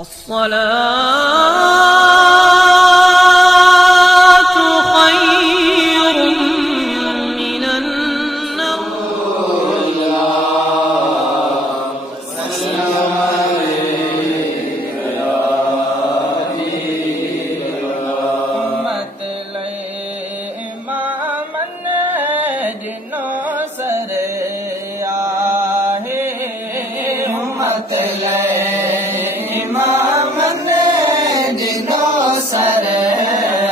الصلاة خير من النوم. السلام عليك يا عتيق أمت الإمامن دino sir आहे उम्मत इमामन दिनो सर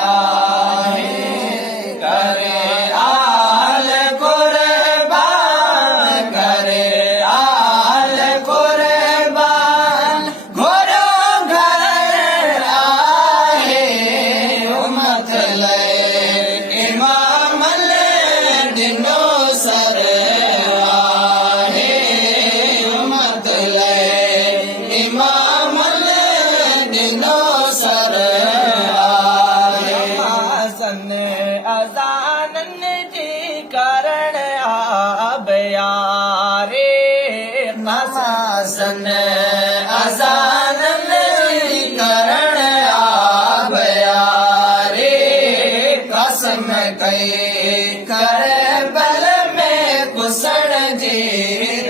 आहे करे आल कुर्बान करे आल कुर्बान घोरो घर आहे उम्मत इमामन दिनो सर आहे उम्मत इमामन दिनो सर आहे हसन अज़ानन जी करण आबयारे हसन अज़ानन जी करण आबयारे कसम कई करबल में कुसण जी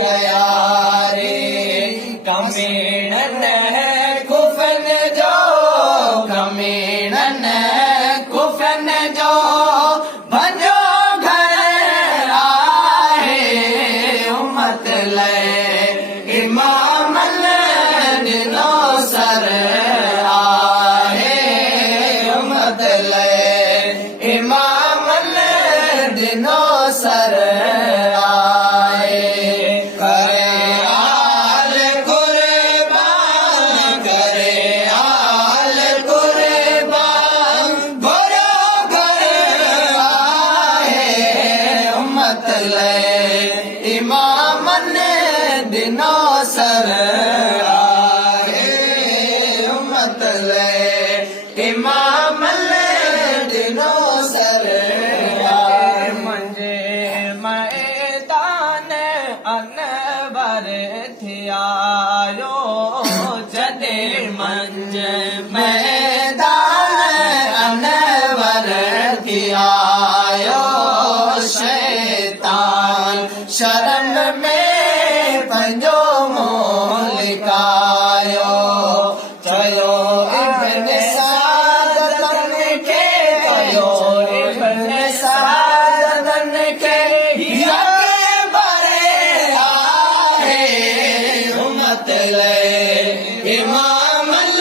रयारे कमीणन कुफन जो कमीणन कुफन जो भंजो घर आहे उम्मत इमामन दिनो सर आहे उम्मत इमामन दिनो सर आहे करे आल कुर्बान करे आल कुर्बान घोरो घर आहे उम्मत इमामन दिनो सर आहे उम्मत इमामन दिनो सर आहे मुंहिंजे मैदान अनवर थियायो जॾे मुंहिंजे मैदान अनवर थियायो शैतान शरण में पंहिंजो मुंहुं लिकायो चयो इब्न सादतन खे चयो इब्न सादतन खे यक बरे आहे उम्मत इमामन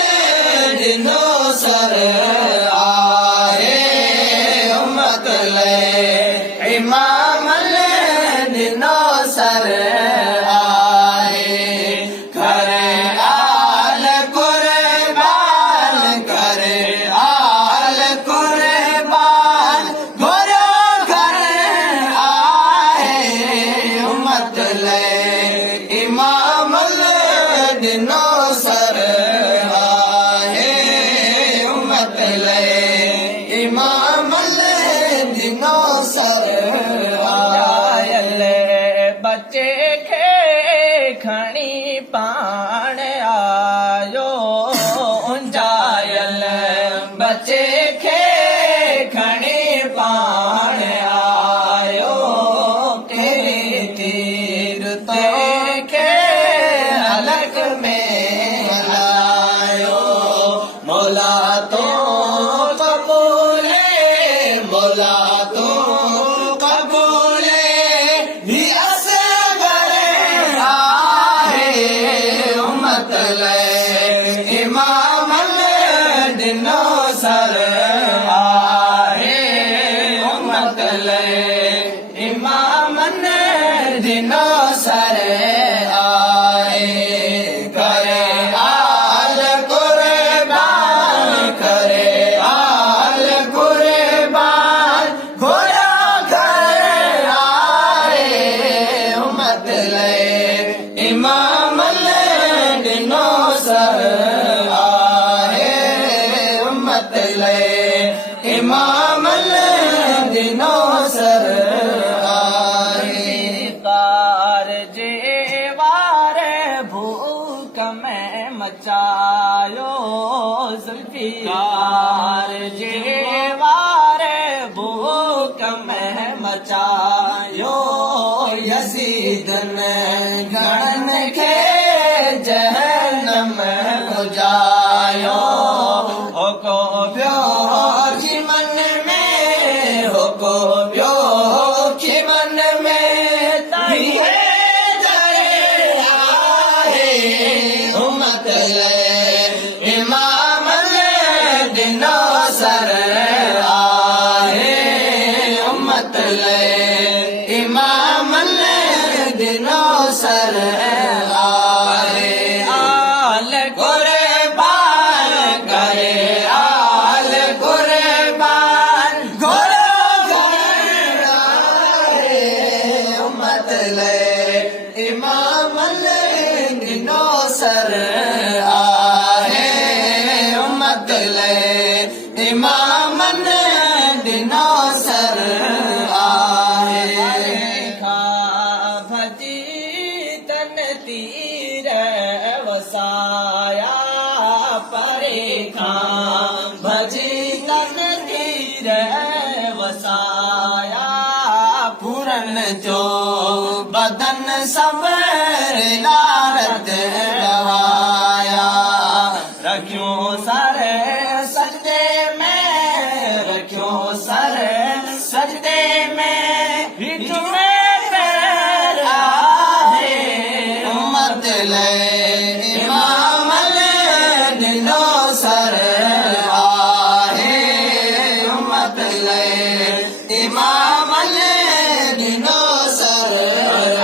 दिनो सर आहे उम्मत इमामन दिनो सर आहे करे आल कुर्बान करे आल कुर्बान घोरो घर आहे उम्मत इमामन दिनो सर आहे उम्मत इमामन दिनो सर आयल बच्चे खे खणी पाण आयो उंजायल बच्चे खे खणी पाण आयो कहिड़ी तीर ते खे हलक में हलायो मौला तो कबूले मौला तो कबूले भी असगर आहे उम्मत इमामन दिनो सर आहे उम्मत इमामन दिनो सर आहे करे आल कुर्बान करे आल कुर्बान घोरो घर आहे उम्मत इमामन दिनो सर आहे आयो ज़ुल्फ़िकार जेवार भूख में मचायो यज़ीदन घणन खे जहन्नम बुझायो होको पियो जीवन में होको पियो जीवन में तई उम्मत इमाम दिनो सर आहे उम्मत इमाम दिनो सर आहे आल कुर्बान करे आल कुर्बान घोड़ो घर आहे उम्मत इमाम दिनो सर आहे उम्मत इमाम दिनो सर आहे खा भजी तन तीर वसाया परे खा भजी तन तीर वसाया पूरन जो बदन सबर लारत रवाया रखियो सर सजदे में रखियो सर सजदे में उम्मत इमाम दिनो सर आहे उम्मत इमाम दिनो सर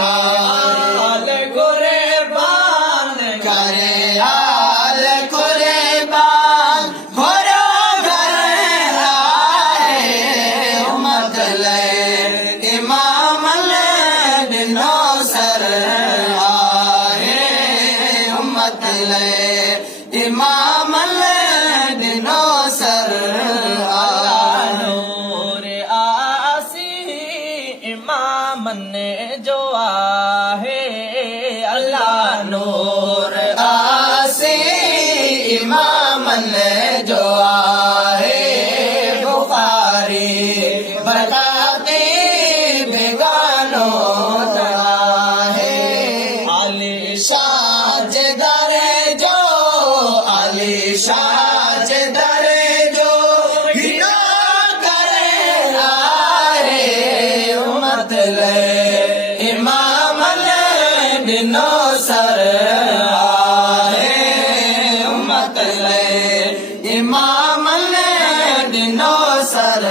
आल कुर्बान करे आल कुर्बान घोड़ो घर आहे उम्मत इमाम दिनो सर आहे उम्मत इमाम दिनो सर नूर आसी इमामन जो आहे अल्लाह नूर आसी इमामन जो आहे बुखारी बताते बेगानो आहे आली शाज दरे जो आली शाज दरे जो हिना करे आहे उम्मत इमाम दिनो सर आहे उम्मत इमाम दिनो सर